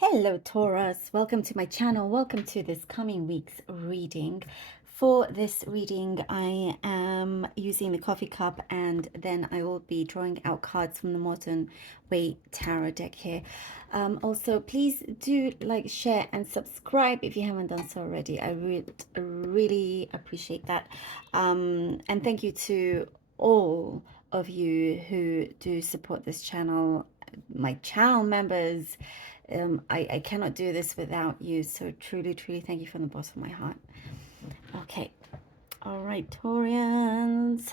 Hello Taurus, welcome to my channel. Welcome to this coming week's reading. For this reading, I am using the coffee cup and then I will be drawing out cards from the Modern Way Tarot deck here. Also, please do like, share and subscribe if you haven't done so already. I really appreciate that. And thank you to all of you who do support this channel, my channel members. I cannot do this without you. So truly, truly thank you from the bottom of my heart. Okay. All right, Taurians.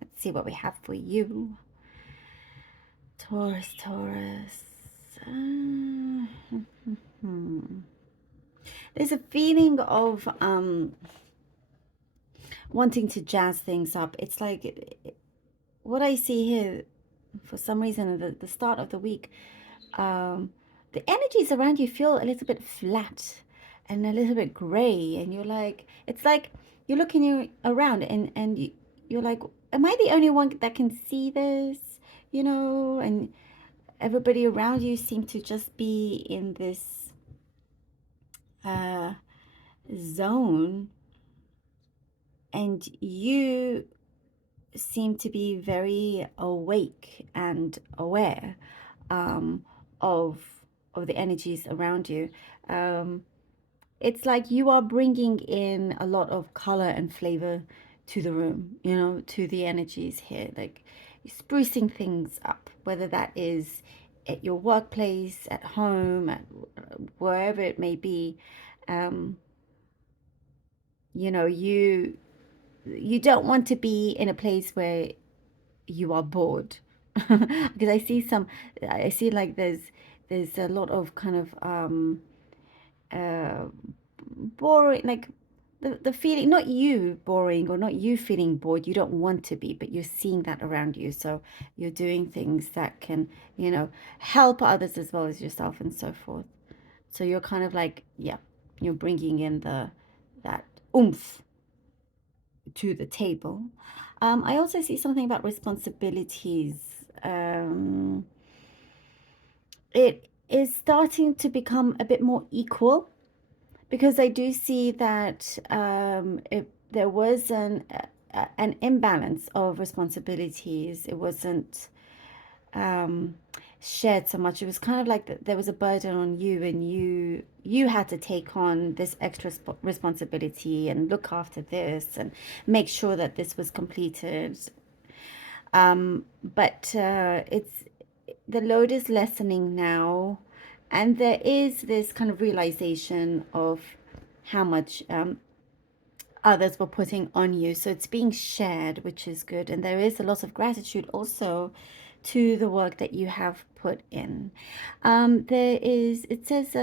Let's see what we have for you. Taurus. There's a feeling of wanting to jazz things up. It's like what I see here, for some reason, at the start of the week, the energies around you feel a little bit flat and a little bit gray, and you're like, it's like you're looking around and you're like, am I the only one that can see this, and everybody around you seem to just be in this zone, and you seem to be very awake and aware of the energies around you. It's like you are bringing in a lot of color and flavor to the room, to the energies here, like you're sprucing things up, whether that is at your workplace, at home, at wherever it may be. You don't want to be in a place where you are bored. Because I see like there's a lot of kind of boring, like the feeling, not you boring or not you feeling bored, you don't want to be, but you're seeing that around you, so you're doing things that can help others as well as yourself and so forth. So you're kind of like, yeah, you're bringing in that oomph to the table. I also see something about responsibilities. It is starting to become a bit more equal, because I do see that there was an imbalance of responsibilities. It wasn't shared so much. It was kind of like there was a burden on you, and you had to take on this extra responsibility and look after this and make sure that this was completed. But it's the load is lessening now, and there is this kind of realization of how much others were putting on you. So it's being shared, which is good. And there is a lot of gratitude also to the work that you have put in. It says,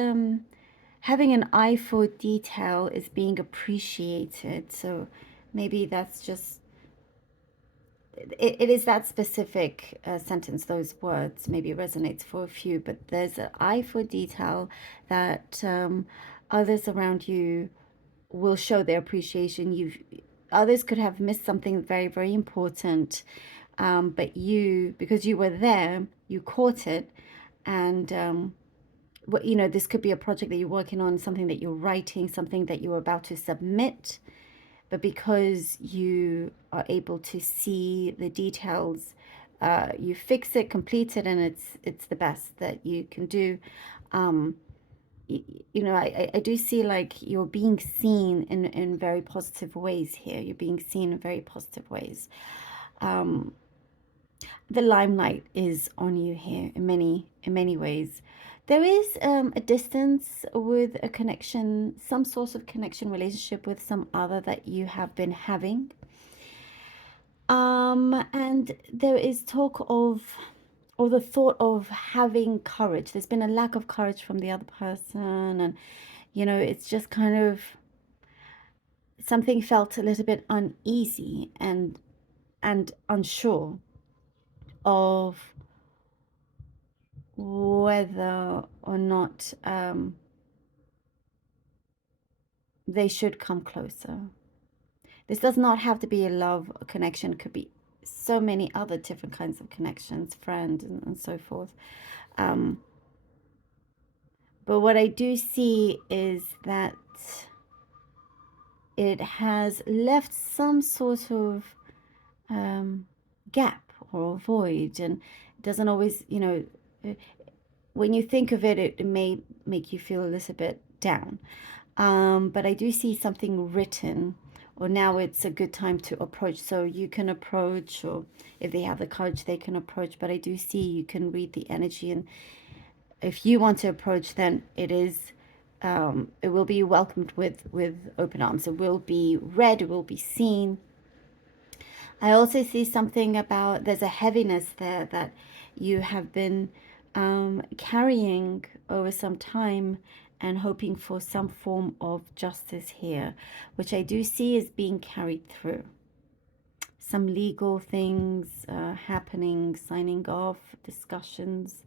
having an eye for detail is being appreciated. So maybe that's just, it is that specific sentence, those words maybe resonates for a few, but there's an eye for detail that others around you will show their appreciation. Others could have missed something very, very important, but because you were there, you caught it. And this could be a project that you're working on, something that you're writing, something that you're about to submit, but because you are able to see the details, you fix it, complete it, and it's the best that you can do. I do see like you're being seen in very positive ways here. You're being seen in very positive ways. The limelight is on you here in many ways. There is a distance with a connection, some sort of connection, relationship with some other that you have been having. And there is talk of, or the thought of, having courage. There's been a lack of courage from the other person, and it's just kind of something felt a little bit uneasy and unsure of whether or not they should come closer. This does not have to be a love connection. It could be so many other different kinds of connections, friend and so forth. But what I do see is that it has left some sort of gap or void, and it doesn't always, you know, when you think of it, it may make you feel a little bit down. But I do see something written, or now it's a good time to approach. So you can approach, or if they have the courage, they can approach. But I do see you can read the energy, and if you want to approach, then it is. It will be welcomed with open arms. It will be read. It will be seen. I also see something about there's a heaviness there that you have been carrying over some time and hoping for some form of justice here, which I do see is being carried through. Some legal things happening, signing off, discussions.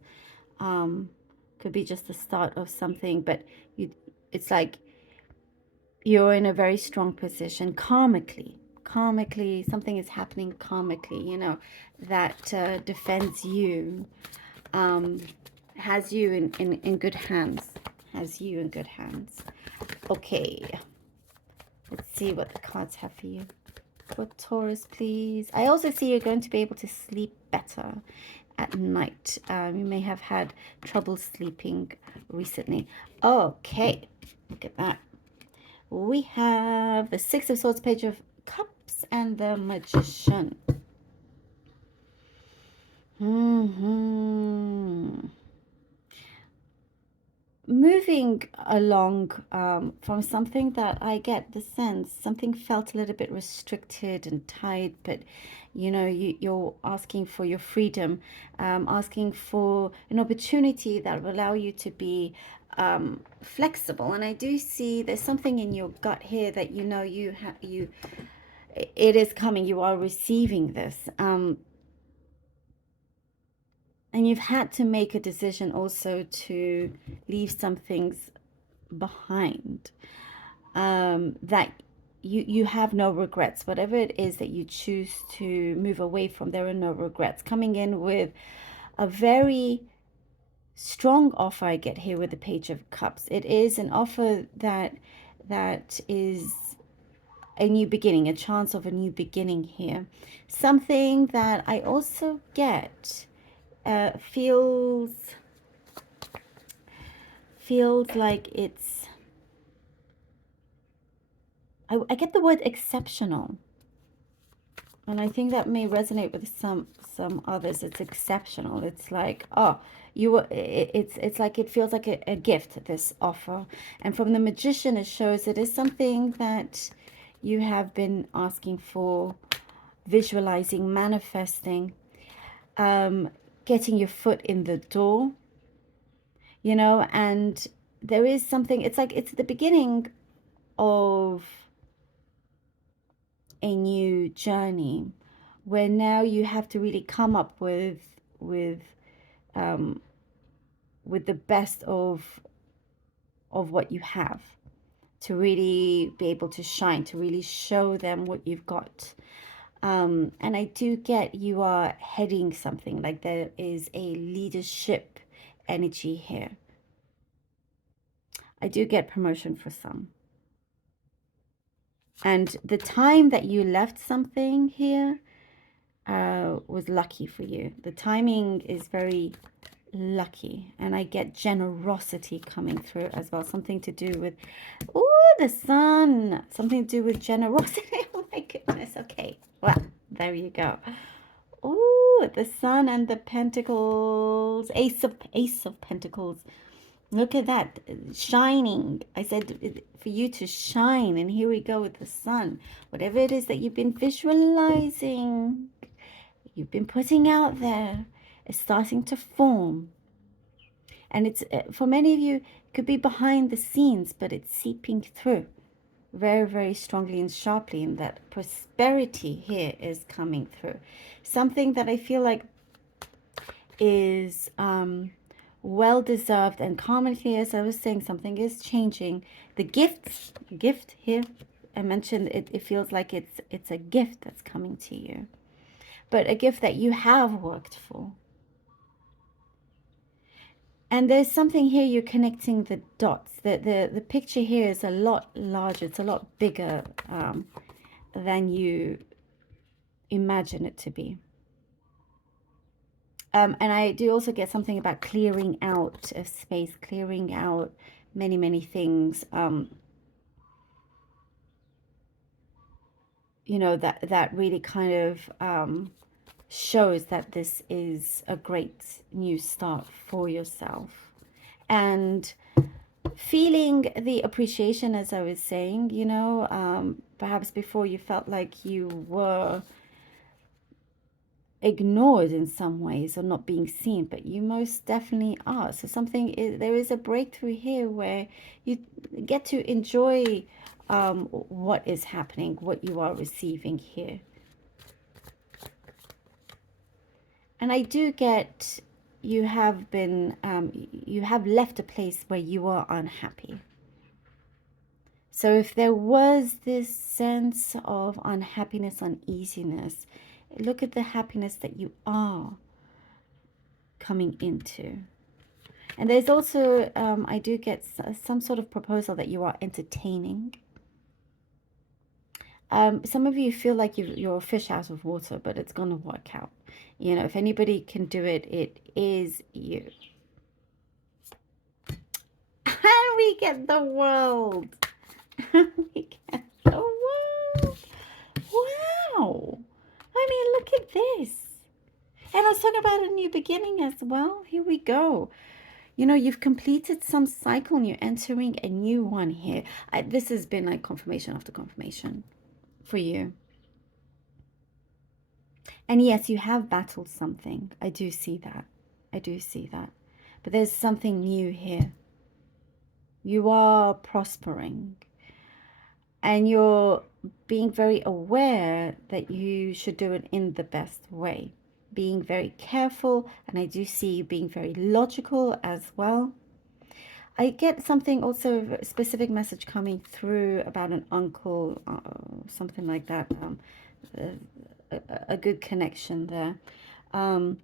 Could be just the start of something, but it's like you're in a very strong position karmically. Karmically, something is happening karmically, you know, that defends you, has you in good hands, has you in good hands. Okay, let's see what the cards have for you. For Taurus, please. I also see you're going to be able to sleep better at night. You may have had trouble sleeping recently. Okay, look at that. We have the Six of Swords, Page of Cups, and the Magician. Moving along from something that I get the sense, something felt a little bit restricted and tight, but you know, you're asking for your freedom, asking for an opportunity that will allow you to be flexible. And I do see there's something in your gut here that you know it is coming, you are receiving this. And you've had to make a decision also to leave some things behind, that you have no regrets. Whatever it is that you choose to move away from, there are no regrets. Coming in with a very strong offer I get here with the Page of Cups. It is an offer that is a new beginning, a chance of a new beginning here. Something that I also get feels like it's, I get the word exceptional, and I think that may resonate with some others. It's exceptional. It's like, oh, it's like it feels like a gift, this offer. And from the Magician, it shows it is something that you have been asking for, visualizing, manifesting, getting your foot in the door, you know. And there is something, it's like it's the beginning of a new journey where now you have to really come up with the best of what you have, to really be able to shine, to really show them what you've got. And I do get you are heading something, like there is a leadership energy here. I do get promotion for some. And the time that you left something here was lucky for you. The timing is very lucky. And I get generosity coming through as well. Something to do with, oh, the sun. Something to do with generosity. Oh my goodness. Okay. Well, there you go. Oh, the sun and the pentacles. Ace of Pentacles. Look at that, shining. I said for you to shine, and here we go with the sun. Whatever it is that you've been visualizing, you've been putting out there, is starting to form. And it's, for many of you, it could be behind the scenes, but it's seeping through very, very strongly and sharply, and that prosperity here is coming through. Something that I feel like is well-deserved, and commonly, as I was saying, something is changing. The gift here, I mentioned it feels like it's a gift that's coming to you, but a gift that you have worked for. And there's something here, you're connecting the dots. The picture here is a lot larger. It's a lot bigger than you imagine it to be. And I do also get something about clearing out of space, clearing out many things. You know, that really kind of shows that this is a great new start for yourself. And feeling the appreciation, as I was saying, you know, perhaps before you felt like you were ignored in some ways or not being seen, but you most definitely are. So something is, there is a breakthrough here where you get to enjoy what is happening, what you are receiving here. And I do get, you have been, you have left a place where you are unhappy. So if there was this sense of unhappiness, uneasiness, look at the happiness that you are coming into. And there's also, I do get some sort of proposal that you are entertaining. Some of you feel like you're a fish out of water, but it's going to work out. You know, if anybody can do it, it is you. And we get the world. We get the world. Wow. I mean, look at this. And I was talking about a new beginning as well. Here we go. You know, you've completed some cycle and you're entering a new one here. This has been like confirmation after confirmation for you. And yes, you have battled something. I do see that. I do see that. But there's something new here. You are prospering. And you're being very aware that you should do it in the best way. Being very careful. And I do see you being very logical as well. I get something also, a specific message coming through about an uncle, something like that. A good connection there. You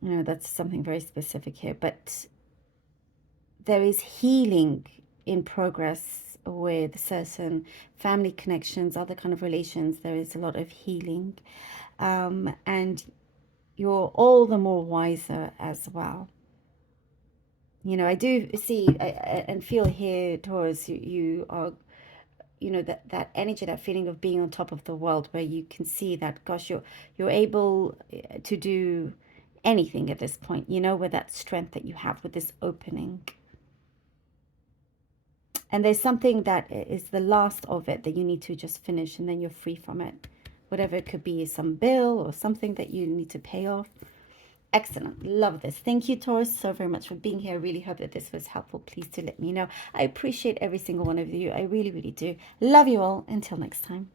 know, that's something very specific here. But there is healing in progress with certain family connections, other kind of relations. There is a lot of healing. And you're all the more wiser as well. You know, I do see and feel here, Taurus, you are, you know, that energy, that feeling of being on top of the world, where you can see that, gosh, you're able to do anything at this point, you know, with that strength that you have with this opening. And there's something that is the last of it that you need to just finish, and then you're free from it. Whatever it could be, some bill or something that you need to pay off. Excellent. Love this. Thank you, Taurus, so very much for being here. I really hope that this was helpful. Please do let me know. I appreciate every single one of you. I really do. Love you all. Until next time.